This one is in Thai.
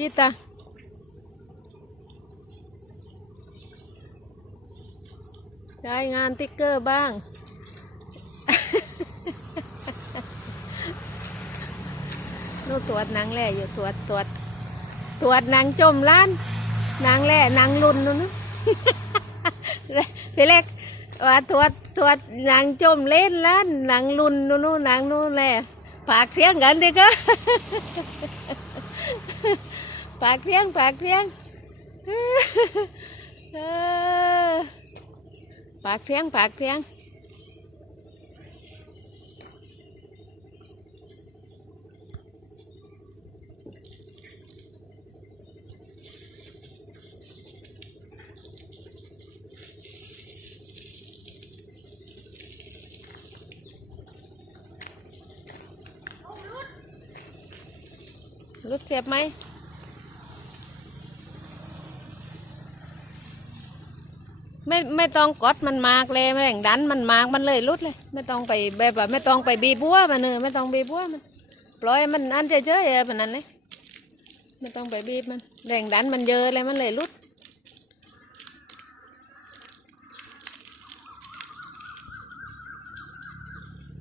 จีตาได้งานติ๊กเกอร์บ้างนู่นตรวจนังแหล่อยู่ตรวจตรวจตรวจนังจมล้านนังแหล่นังรุนนู่นพี่เล็กว่าตรวจตรวจนังจมเล่นล้านนังรุนนู่นนู่นนังนู่นแหละปากเทียงกันดิก็ ปากเทียงปากเทียงเออปากเทียงปากเทียงรุดเสียบไหม ไม่ไม่ต้องกดมันมากเลยไม่แรงดันมันมากมันเลยรุดเลย ไม่ต้องไปแบบว่าไม่ต้องไปบีบัวมันเนอไม่ต้องบีบัวมันปล่อยมันอันเฉยๆเออแบบนั้นเลยไม่ต้องไปบีบมันแรงดันมันเยอะเลยมันเลยรุด